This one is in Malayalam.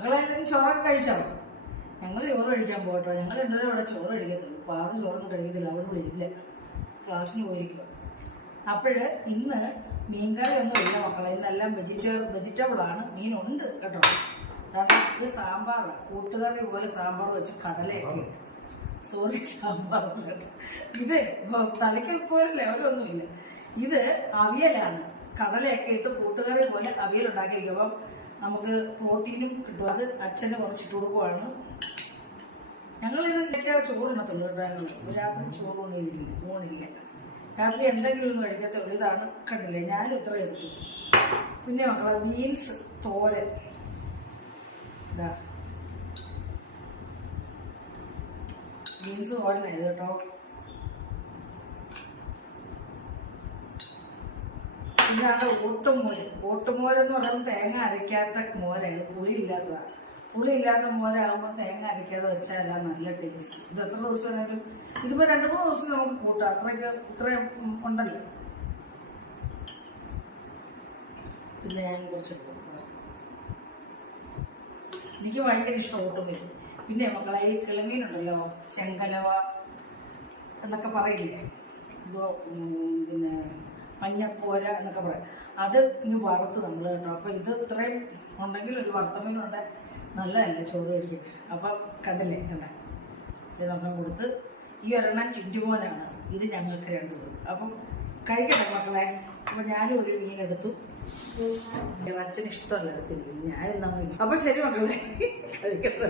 മക്കളെ ചോറൊക്കെ കഴിച്ചോ? ഞങ്ങൾ ചോറ് കഴിക്കാൻ പോകട്ടോ. ഞങ്ങൾ രണ്ടുപേരും ഇവിടെ ചോറ് കഴിക്കത്തുള്ളൂ. പാറും ചോറൊന്നും കഴിക്കത്തില്ല. അവിടെ ഇവിടെ ഇല്ല. ക്ലാസ്സിന് പോയിരിക്കുക അപ്പോഴ് ഇന്ന് മീൻകറി ഒന്നും ഇല്ല മക്കളെ. ഇന്നെല്ലാം വെജിറ്റബിൾ വെജിറ്റബിളാണ് മീനുണ്ട് കേട്ടോ. ഇത് സാമ്പാറാണ് കൂട്ടുകറി പോലെ സാമ്പാർ വെച്ച് കടലയൊക്കെ സോറി സാമ്പാർ. ഇത് തലയ്ക്ക് ഇപ്പോൾ ഒരു ലെവലൊന്നുമില്ല ഇത് അവിയലാണ്. കടലയൊക്കെ ഇട്ട് കൂട്ടുകറി പോലെ അവിയൽ ഉണ്ടാക്കിയിരിക്കും. അപ്പം നമുക്ക് പ്രോട്ടീനും കിട്ടും. അത് അച്ഛന് കുറച്ചിട്ട് കൊടുക്കുവാണ്. ഞങ്ങളിത് കഴിക്കാൻ ചോറുണ്ണത്തുള്ളൂ കേട്ടോ രാത്രി ചോറൂണില്ല ഊണില്ല. രാത്രി എന്തെങ്കിലും ഒന്നും കഴിക്കത്തുള്ളൂ. ഇതാണ് കണ്ടില്ലേ ഞാനും ഇത്ര എടുത്തു പിന്നെ മക്കളെ ബീൻസ് തോരൻ. ഇതാ. ബീൻസ് തോരനായത് കേട്ടോ. അവിടെ ഓട്ടുമോര് എന്ന് പറയുമ്പോൾ തേങ്ങ അരയ്ക്കാത്ത മോരാണ് പുളി പുളിയില്ലാത്ത മോരാകുമ്പോൾ തേങ്ങ അരയ്ക്കാതെ വെച്ചാലാണ് നല്ല ടേസ്റ്റ് ഇത് എത്ര ദിവസം വേണമെങ്കിലും ഇതിപ്പോൾ രണ്ട് മൂന്ന് ദിവസം നമുക്ക് കൂട്ടാം. അത്രയ്ക്ക് ഇത്രയും ഉണ്ടല്ലോ. പിന്നെ ഞാൻ കുറച്ച് എനിക്ക് ഭയങ്കര ഇഷ്ടം ഓട്ടുമീൻ പിന്നെ മക്കളെ ഈ കിളിമീനുണ്ടല്ലോ ചെങ്കലവ എന്നൊക്കെ പറയില്ലേ? എന്തോ പിന്നെ മഞ്ഞക്കോര എന്നൊക്കെ പറയും. അത് ഇനി വറുത്ത് നമ്മൾ കേട്ടോ അപ്പം ഇത് ഇത്രയും ഉണ്ടെങ്കിൽ ഒരു വറുത്തമീനുണ്ട് നല്ലതല്ലേ ചോറ് കഴിക്കാൻ? അപ്പം കണ്ടില്ലേ? കണ്ട. ചെറുപ്പം കൊടുത്ത് ഈ ഒരെണ്ണം ചിഞ്ചുമോനാണ് ഇത് ഞങ്ങൾക്ക് രണ്ടുപേരും അപ്പം കഴിക്കട്ടെ മക്കളെ. അപ്പം ഞാനും ഒരു എന്റെ അച്ഛന് ഇഷ്ടമല്ല എടുത്തിരിക്കുന്നു ഞാനും നമ്മൾ അപ്പം ശരി മക്കളെ. കഴിക്കട്ടെ.